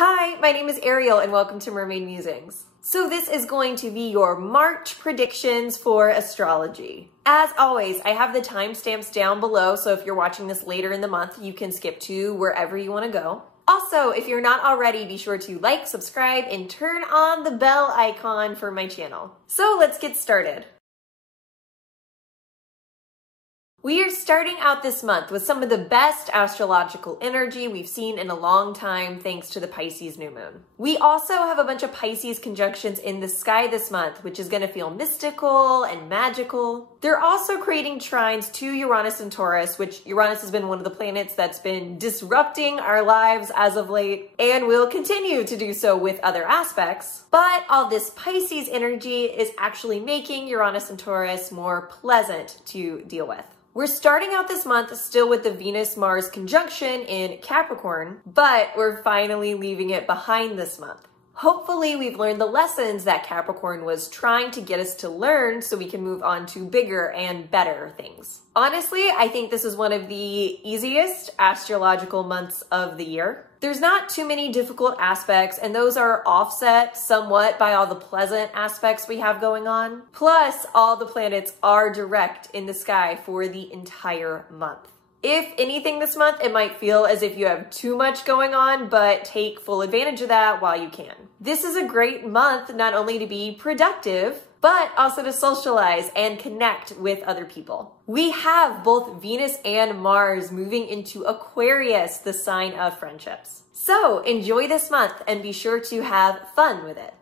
Hi, my name is Ariel and welcome to Mermaid Musings. So this is going to be your March predictions for astrology. As always, I have the timestamps down below, so if you're watching this later in the month, you can skip to wherever you want to go. Also, if you're not already, be sure to like, subscribe, and turn on the bell icon for my channel. So let's get started. We are starting out this month with some of the best astrological energy we've seen in a long time thanks to the Pisces new moon. We also have a bunch of Pisces conjunctions in the sky this month, which is going to feel mystical and magical. They're also creating trines to Uranus and Taurus, which Uranus has been one of the planets that's been disrupting our lives as of late and will continue to do so with other aspects. But all this Pisces energy is actually making Uranus and Taurus more pleasant to deal with. We're starting out this month still with the Venus-Mars conjunction in Capricorn, but we're finally leaving it behind this month. Hopefully we've learned the lessons that Capricorn was trying to get us to learn so we can move on to bigger and better things. Honestly, I think this is one of the easiest astrological months of the year. There's not too many difficult aspects, and those are offset somewhat by all the pleasant aspects we have going on. Plus, all the planets are direct in the sky for the entire month. If anything this month, it might feel as if you have too much going on, but take full advantage of that while you can. This is a great month not only to be productive, but also to socialize and connect with other people. We have both Venus and Mars moving into Aquarius, the sign of friendships. So enjoy this month and be sure to have fun with it.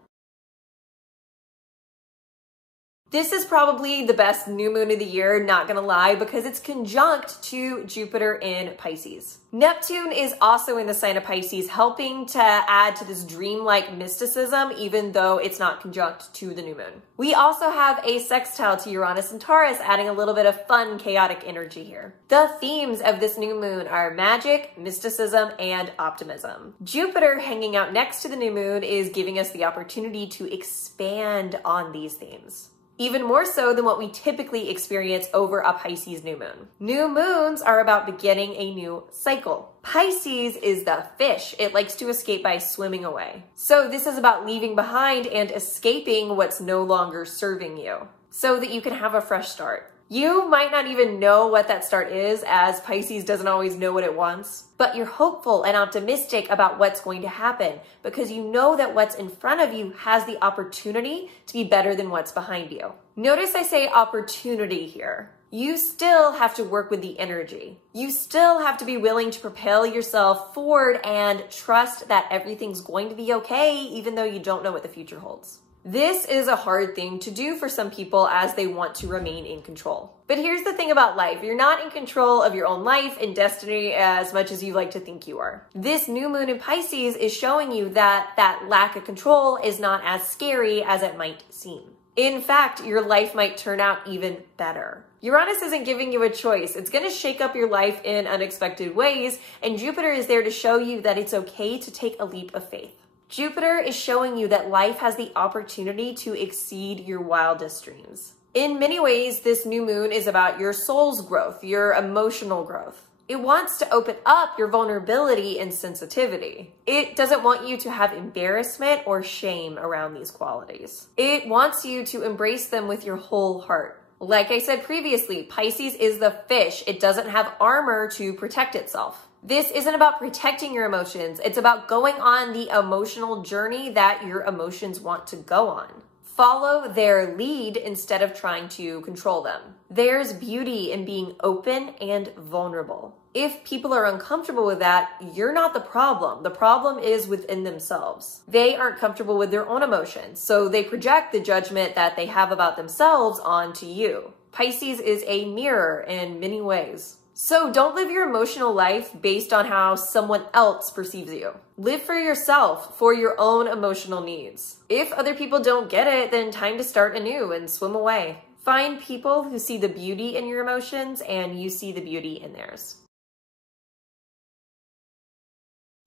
This is probably the best new moon of the year, not gonna lie, because it's conjunct to Jupiter in Pisces. Neptune is also in the sign of Pisces, helping to add to this dreamlike mysticism, even though it's not conjunct to the new moon. We also have a sextile to Uranus and Taurus, adding a little bit of fun, chaotic energy here. The themes of this new moon are magic, mysticism, and optimism. Jupiter hanging out next to the new moon is giving us the opportunity to expand on these themes. Even more so than what we typically experience over a Pisces new moon. New moons are about beginning a new cycle. Pisces is the fish. It likes to escape by swimming away. So this is about leaving behind and escaping what's no longer serving you so that you can have a fresh start. You might not even know what that start is, as Pisces doesn't always know what it wants, but you're hopeful and optimistic about what's going to happen because you know that what's in front of you has the opportunity to be better than what's behind you. Notice I say opportunity here. You still have to work with the energy. You still have to be willing to propel yourself forward and trust that everything's going to be okay, even though you don't know what the future holds. This is a hard thing to do for some people as they want to remain in control. But here's the thing about life. You're not in control of your own life and destiny as much as you like to think you are. This new moon in Pisces is showing you that that lack of control is not as scary as it might seem. In fact, your life might turn out even better. Uranus isn't giving you a choice. It's going to shake up your life in unexpected ways, and Jupiter is there to show you that it's okay to take a leap of faith. Jupiter is showing you that life has the opportunity to exceed your wildest dreams. In many ways, this new moon is about your soul's growth, your emotional growth. It wants to open up your vulnerability and sensitivity. It doesn't want you to have embarrassment or shame around these qualities. It wants you to embrace them with your whole heart. Like I said previously, Pisces is the fish. It doesn't have armor to protect itself. This isn't about protecting your emotions. It's about going on the emotional journey that your emotions want to go on. Follow their lead instead of trying to control them. There's beauty in being open and vulnerable. If people are uncomfortable with that, you're not the problem. The problem is within themselves. They aren't comfortable with their own emotions, so they project the judgment that they have about themselves onto you. Pisces is a mirror in many ways. So don't live your emotional life based on how someone else perceives you. Live for yourself, for your own emotional needs. If other people don't get it, then time to start anew and swim away. Find people who see the beauty in your emotions and you see the beauty in theirs.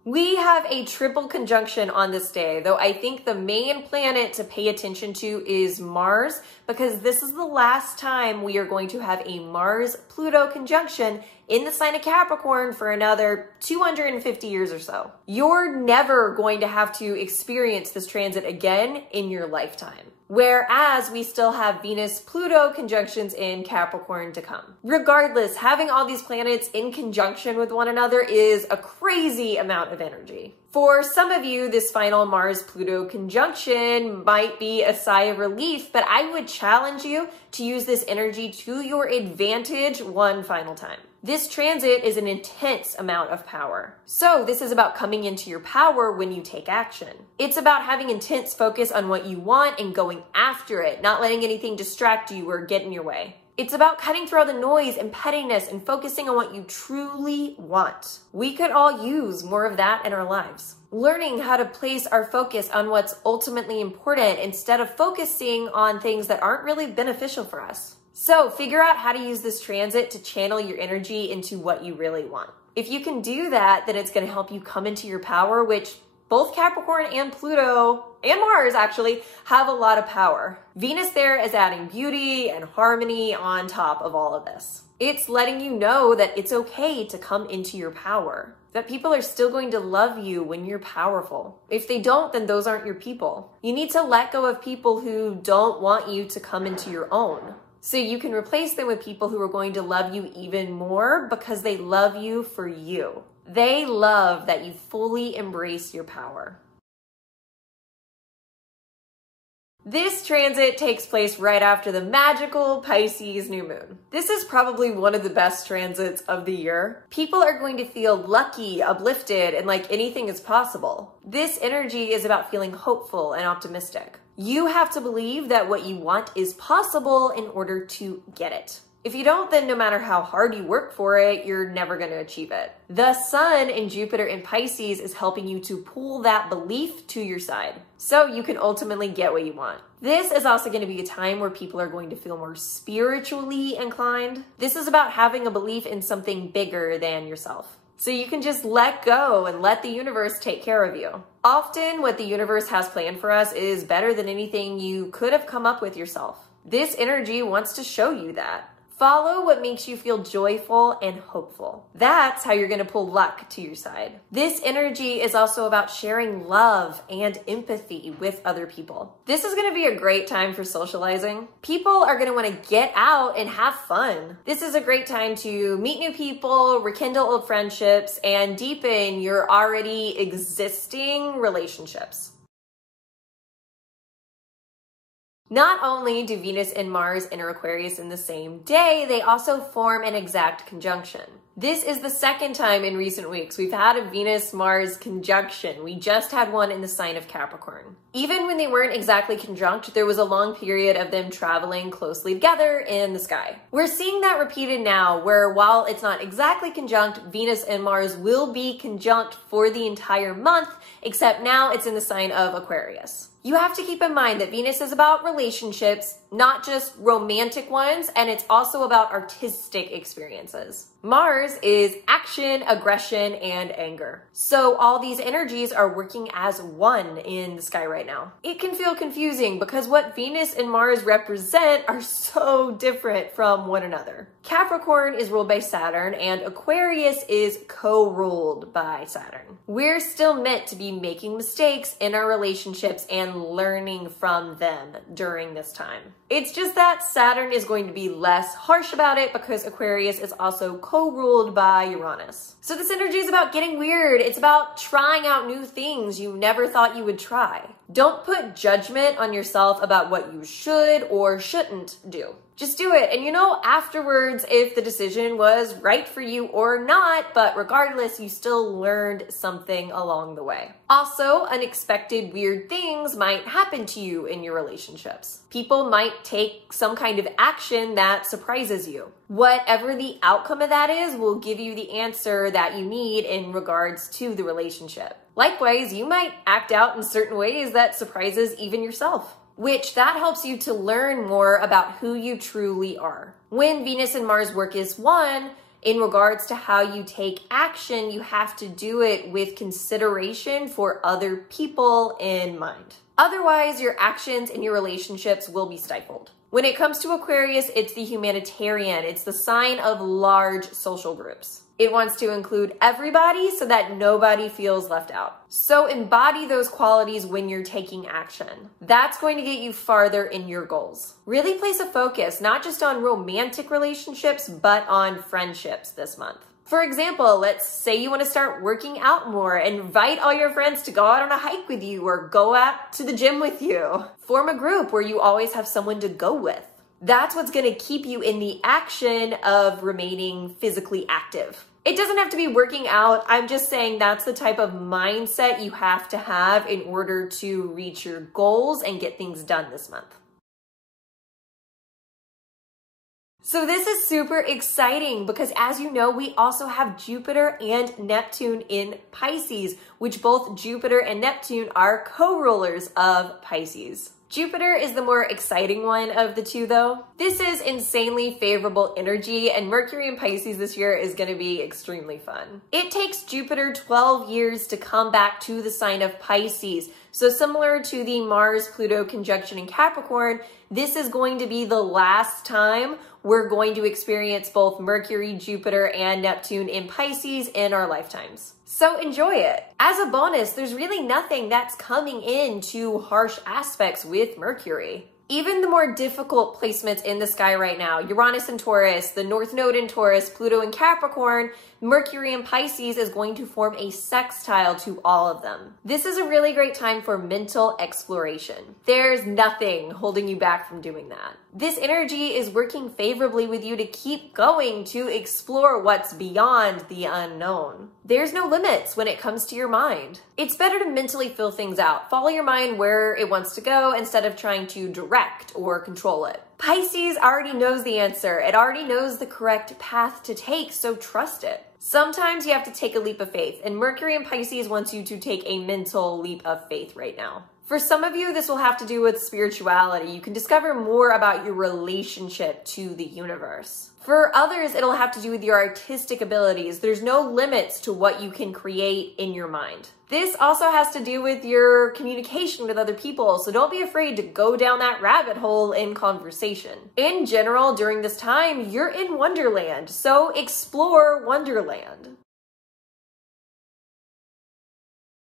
We have a triple conjunction on this day, though I think the main planet to pay attention to is Mars, because this is the last time we are going to have a Mars-Pluto conjunction in the sign of Capricorn for another 250 years or so. You're never going to have to experience this transit again in your lifetime. Whereas we still have Venus-Pluto conjunctions in Capricorn to come. Regardless, having all these planets in conjunction with one another is a crazy amount of energy. For some of you, this final Mars-Pluto conjunction might be a sigh of relief, but I would challenge you to use this energy to your advantage one final time. This transit is an intense amount of power. So this is about coming into your power when you take action. It's about having intense focus on what you want and going after it, not letting anything distract you or get in your way. It's about cutting through all the noise and pettiness and focusing on what you truly want. We could all use more of that in our lives. Learning how to place our focus on what's ultimately important instead of focusing on things that aren't really beneficial for us. So figure out how to use this transit to channel your energy into what you really want. If you can do that, then it's going to help you come into your power, which both Capricorn and Pluto and Mars actually have a lot of power. Venus there is adding beauty and harmony on top of all of this. It's letting you know that it's okay to come into your power, that people are still going to love you when you're powerful. If they don't, then those aren't your people. You need to let go of people who don't want you to come into your own, so you can replace them with people who are going to love you even more because they love you for you. They love that you fully embrace your power. This transit takes place right after the magical Pisces new moon. This is probably one of the best transits of the year. People are going to feel lucky, uplifted, and like anything is possible. This energy is about feeling hopeful and optimistic. You have to believe that what you want is possible in order to get it. If you don't, then no matter how hard you work for it, you're never going to achieve it. The Sun and Jupiter in Pisces is helping you to pull that belief to your side, so you can ultimately get what you want. This is also going to be a time where people are going to feel more spiritually inclined. This is about having a belief in something bigger than yourself, so you can just let go and let the universe take care of you. Often what the universe has planned for us is better than anything you could have come up with yourself. This energy wants to show you that. Follow what makes you feel joyful and hopeful. That's how you're going to pull luck to your side. This energy is also about sharing love and empathy with other people. This is going to be a great time for socializing. People are going to want to get out and have fun. This is a great time to meet new people, rekindle old friendships, and deepen your already existing relationships. Not only do Venus and Mars enter Aquarius in the same day, they also form an exact conjunction. This is the second time in recent weeks we've had a Venus-Mars conjunction. We just had one in the sign of Capricorn. Even when they weren't exactly conjunct, there was a long period of them traveling closely together in the sky. We're seeing that repeated now, where while it's not exactly conjunct, Venus and Mars will be conjunct for the entire month, except now it's in the sign of Aquarius. You have to keep in mind that Venus is about relationships, not just romantic ones, and it's also about artistic experiences. Mars is action, aggression, and anger. So all these energies are working as one in the sky right now. It can feel confusing because what Venus and Mars represent are so different from one another. Capricorn is ruled by Saturn and Aquarius is co-ruled by Saturn. We're still meant to be making mistakes in our relationships and learning from them during this time. It's just that Saturn is going to be less harsh about it because Aquarius is also co-ruled by Uranus. So this energy is about getting weird. It's about trying out new things you never thought you would try. Don't put judgment on yourself about what you should or shouldn't do. Just do it. And you know afterwards if the decision was right for you or not, but regardless, you still learned something along the way. Also, unexpected weird things might happen to you in your relationships. People might take some kind of action that surprises you. Whatever the outcome of that is will give you the answer that you need in regards to the relationship. Likewise, you might act out in certain ways that surprises even yourself, which that helps you to learn more about who you truly are. When Venus and Mars work as one, In regards to how you take action, you have to do it with consideration for other people in mind. Otherwise, your actions and your relationships will be stifled. When it comes to Aquarius, it's the humanitarian. It's the sign of large social groups. It wants to include everybody so that nobody feels left out. So embody those qualities when you're taking action. That's going to get you farther in your goals. Really place a focus, not just on romantic relationships, but on friendships this month. For example, let's say you want to start working out more. Invite all your friends to go out on a hike with you or go out to the gym with you. Form a group where you always have someone to go with. That's what's going to keep you in the action of remaining physically active. It doesn't have to be working out. I'm just saying that's the type of mindset you have to have in order to reach your goals and get things done this month. So this is super exciting because, as you know, we also have Jupiter and Neptune in Pisces, which both Jupiter and Neptune are co-rulers of Pisces. Jupiter is the more exciting one of the two, though. This is insanely favorable energy, and Mercury in Pisces this year is going to be extremely fun. It takes Jupiter 12 years to come back to the sign of Pisces. So similar to the Mars-Pluto conjunction in Capricorn, this is going to be the last time we're going to experience both Mercury, Jupiter, and Neptune in Pisces in our lifetimes. So enjoy it. As a bonus, there's really nothing that's coming into harsh aspects with Mercury. Even the more difficult placements in the sky right now, Uranus and Taurus, the North Node in Taurus, Pluto and Capricorn, Mercury in Pisces is going to form a sextile to all of them. This is a really great time for mental exploration. There's nothing holding you back from doing that. This energy is working favorably with you to keep going, to explore what's beyond the unknown. There's no limits when it comes to your mind. It's better to mentally fill things out. Follow your mind where it wants to go instead of trying to direct or control it. Pisces already knows the answer. It already knows the correct path to take, so trust it. Sometimes you have to take a leap of faith, and Mercury in Pisces wants you to take a mental leap of faith right now. For some of you, this will have to do with spirituality. You can discover more about your relationship to the universe. For others, it'll have to do with your artistic abilities. There's no limits to what you can create in your mind. This also has to do with your communication with other people, so don't be afraid to go down that rabbit hole in conversation. In general, during this time, you're in Wonderland, so explore Wonderland.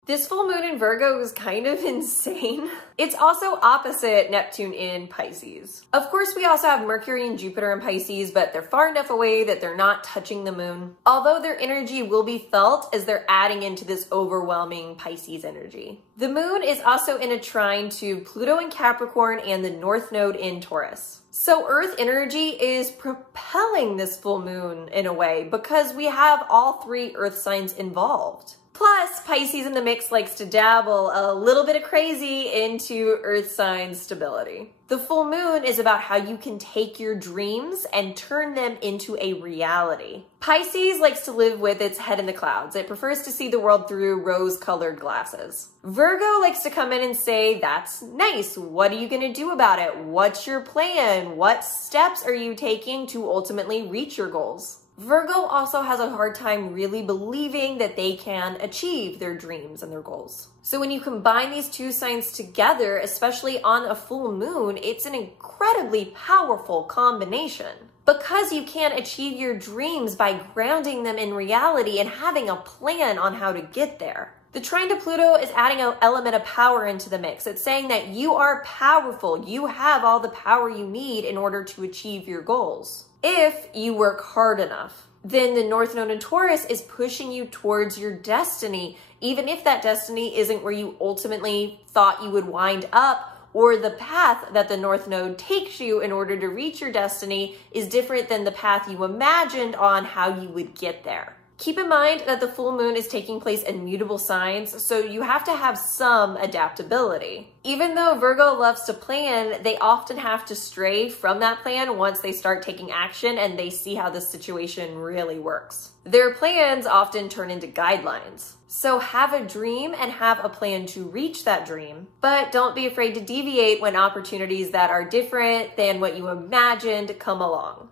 This full moon in Virgo is kind of insane. It's also opposite Neptune in Pisces. Of course, we also have Mercury and Jupiter in Pisces, but they're far enough away that they're not touching the moon. Although their energy will be felt as they're adding into this overwhelming Pisces energy. The moon is also in a trine to Pluto in Capricorn and the North Node in Taurus. So Earth energy is propelling this full moon in a way because we have all three Earth signs involved. Plus, Pisces in the mix likes to dabble a little bit of crazy into Earth sign stability. The full moon is about how you can take your dreams and turn them into a reality. Pisces likes to live with its head in the clouds. It prefers to see the world through rose-colored glasses. Virgo likes to come in and say, that's nice. What are you going to do about it? What's your plan? What steps are you taking to ultimately reach your goals? Virgo also has a hard time really believing that they can achieve their dreams and their goals. So when you combine these two signs together, especially on a full moon, it's an incredibly powerful combination. Because you can achieve your dreams by grounding them in reality and having a plan on how to get there. The trine to Pluto is adding an element of power into the mix. It's saying that you are powerful. You have all the power you need in order to achieve your goals. If you work hard enough. Then the North Node in Taurus is pushing you towards your destiny, even if that destiny isn't where you ultimately thought you would wind up, or the path that the North Node takes you in order to reach your destiny is different than the path you imagined on how you would get there. Keep in mind that the full moon is taking place in mutable signs, so you have to have some adaptability. Even though Virgo loves to plan, they often have to stray from that plan once they start taking action and they see how the situation really works. Their plans often turn into guidelines. So have a dream and have a plan to reach that dream, but don't be afraid to deviate when opportunities that are different than what you imagined come along.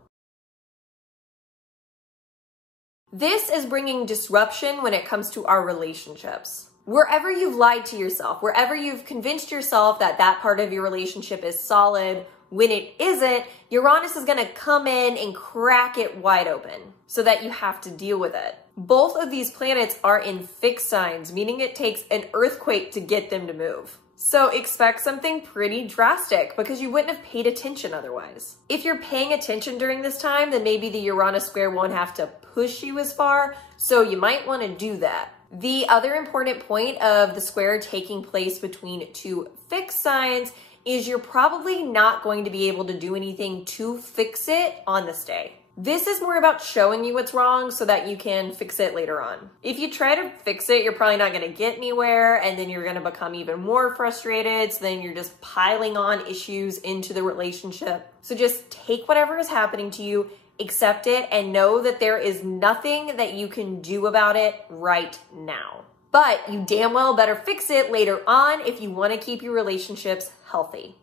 This is bringing disruption when it comes to our relationships. Wherever you've lied to yourself, wherever you've convinced yourself that that part of your relationship is solid, when it isn't, Uranus is going to come in and crack it wide open so that you have to deal with it. Both of these planets are in fixed signs, meaning it takes an earthquake to get them to move. So expect something pretty drastic because you wouldn't have paid attention otherwise. If you're paying attention during this time, then maybe the Uranus square won't have to push you as far, so you might want to do that. The other important point of the square taking place between two fixed signs is you're probably not going to be able to do anything to fix it on this day. This is more about showing you what's wrong so that you can fix it later on. If you try to fix it, you're probably not going to get anywhere, and then you're going to become even more frustrated. So then you're just piling on issues into the relationship. So just take whatever is happening to you, accept it, and know that there is nothing that you can do about it right now. But you damn well better fix it later on if you want to keep your relationships healthy.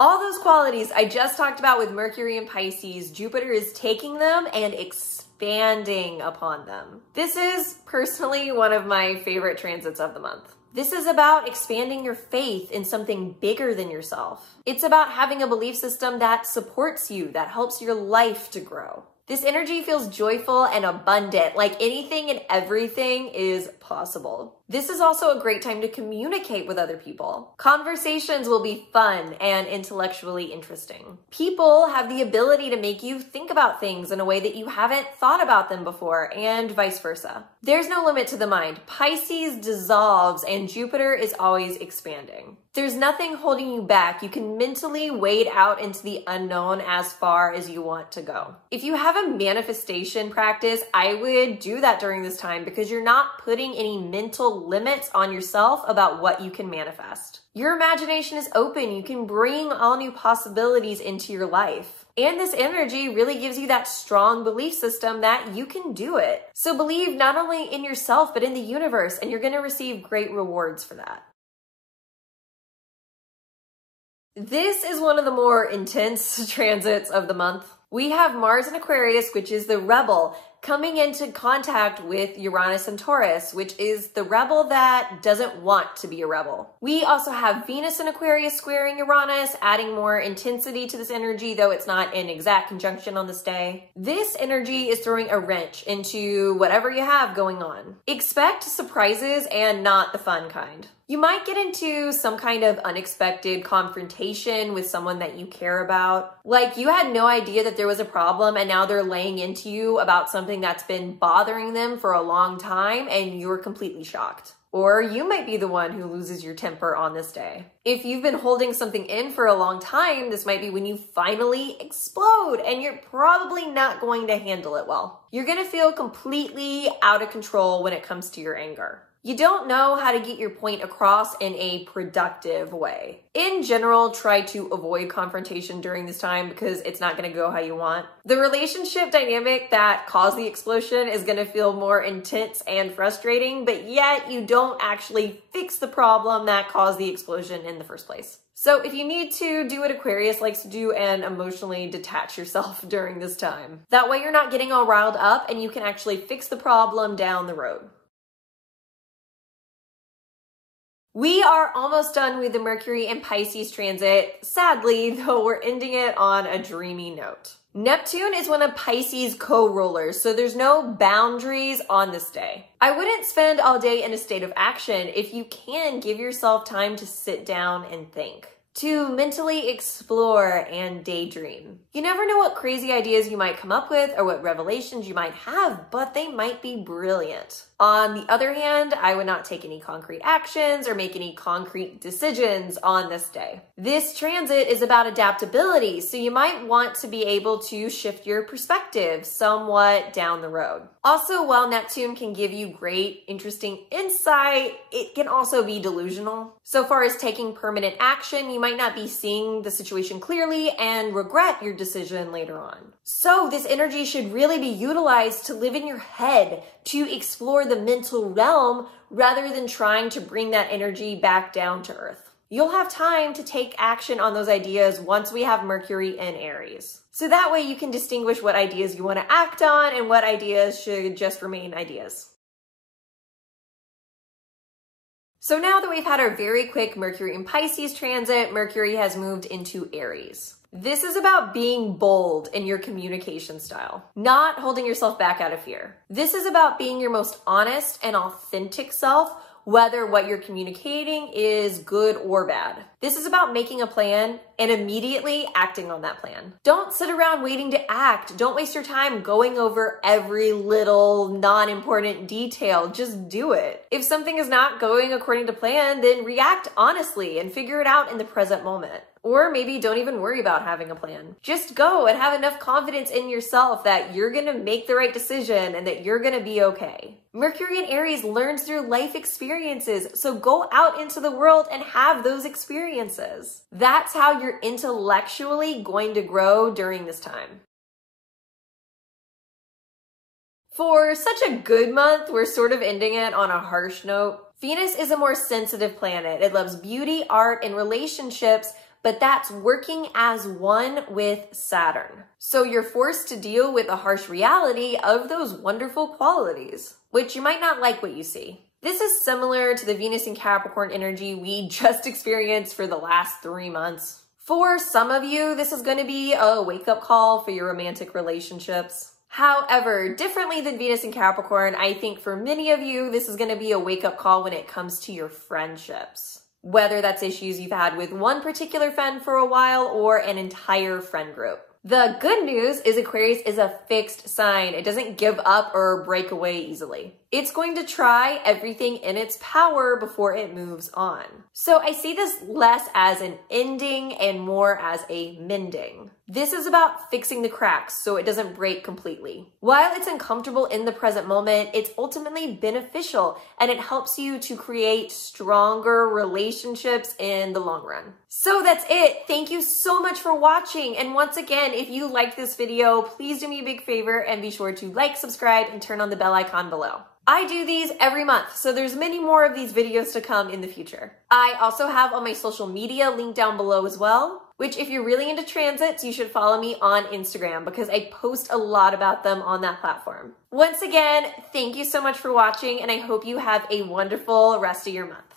All those qualities I just talked about with Mercury and Pisces, Jupiter is taking them and expanding upon them. This is personally one of my favorite transits of the month. This is about expanding your faith in something bigger than yourself. It's about having a belief system that supports you, that helps your life to grow. This energy feels joyful and abundant, like anything and everything is possible. This is also a great time to communicate with other people. Conversations will be fun and intellectually interesting. People have the ability to make you think about things in a way that you haven't thought about them before, and vice versa. There's no limit to the mind. Pisces dissolves and Jupiter is always expanding. There's nothing holding you back. You can mentally wade out into the unknown as far as you want to go. If you have a manifestation practice, I would do that during this time because you're not putting any mental limits on yourself about what you can manifest. Your imagination is open. You can bring all new possibilities into your life. And this energy really gives you that strong belief system that you can do it. So believe not only in yourself, but in the universe, and you're going to receive great rewards for that. This is one of the more intense transits of the month. We have Mars in Aquarius, which is the rebel, coming into contact with Uranus and Taurus, which is the rebel that doesn't want to be a rebel. We also have Venus in Aquarius squaring Uranus, adding more intensity to this energy, though it's not in exact conjunction on this day. This energy is throwing a wrench into whatever you have going on. Expect surprises and not the fun kind. You might get into some kind of unexpected confrontation with someone that you care about. Like you had no idea that there was a problem and now they're laying into you about something that's been bothering them for a long time and you're completely shocked. Or you might be the one who loses your temper on this day. If you've been holding something in for a long time, this might be when you finally explode and you're probably not going to handle it well. You're going to feel completely out of control when it comes to your anger. You don't know how to get your point across in a productive way. In general, try to avoid confrontation during this time because it's not going to go how you want. The relationship dynamic that caused the explosion is going to feel more intense and frustrating, but yet you don't actually fix the problem that caused the explosion in the first place. So if you need to do what Aquarius likes to do and emotionally detach yourself during this time. That way you're not getting all riled up and you can actually fix the problem down the road. We are almost done with the Mercury and Pisces transit. Sadly, though, we're ending it on a dreamy note. Neptune is one of Pisces' co-rulers, so there's no boundaries on this day. I wouldn't spend all day in a state of action. If you can, give yourself time to sit down and think, to mentally explore and daydream. You never know what crazy ideas you might come up with or what revelations you might have, but they might be brilliant. On the other hand, I would not take any concrete actions or make any concrete decisions on this day. This transit is about adaptability, so you might want to be able to shift your perspective somewhat down the road. Also, while Neptune can give you great, interesting insight, it can also be delusional. So far as taking permanent action, you might not be seeing the situation clearly and regret your decision later on. So this energy should really be utilized to live in your head, to explore the mental realm rather than trying to bring that energy back down to earth. You'll have time to take action on those ideas once we have Mercury in Aries. So that way you can distinguish what ideas you want to act on and what ideas should just remain ideas. So now that we've had our very quick Mercury in Pisces transit, Mercury has moved into Aries. This is about being bold in your communication style, not holding yourself back out of fear. This is about being your most honest and authentic self, whether what you're communicating is good or bad. This is about making a plan and immediately acting on that plan. Don't sit around waiting to act. Don't waste your time going over every little non-important detail. Just do it. If something is not going according to plan, then react honestly and figure it out in the present moment. Or maybe don't even worry about having a plan. Just go and have enough confidence in yourself that you're gonna make the right decision and that you're gonna be okay. Mercury in Aries learns through life experiences, so go out into the world and have those experiences. That's how you're intellectually going to grow during this time. For such a good month, we're sort of ending it on a harsh note. Venus is a more sensitive planet. It loves beauty, art, and relationships, but that's working as one with Saturn. So you're forced to deal with the harsh reality of those wonderful qualities, which you might not like what you see. This is similar to the Venus and Capricorn energy we just experienced for the last 3 months. For some of you, this is going to be a wake-up call for your romantic relationships. However, differently than Venus and Capricorn, I think for many of you, this is going to be a wake-up call when it comes to your friendships. Whether that's issues you've had with one particular friend for a while or an entire friend group. The good news is Aquarius is a fixed sign. It doesn't give up or break away easily. It's going to try everything in its power before it moves on. So I see this less as an ending and more as a mending. This is about fixing the cracks so it doesn't break completely. While it's uncomfortable in the present moment, it's ultimately beneficial and it helps you to create stronger relationships in the long run. So that's it. Thank you so much for watching. And once again, if you liked this video, please do me a big favor and be sure to like, subscribe, and turn on the bell icon below. I do these every month, so there's many more of these videos to come in the future. I also have on my social media linked down below as well, which if you're really into transits, you should follow me on Instagram because I post a lot about them on that platform. Once again, thank you so much for watching and I hope you have a wonderful rest of your month.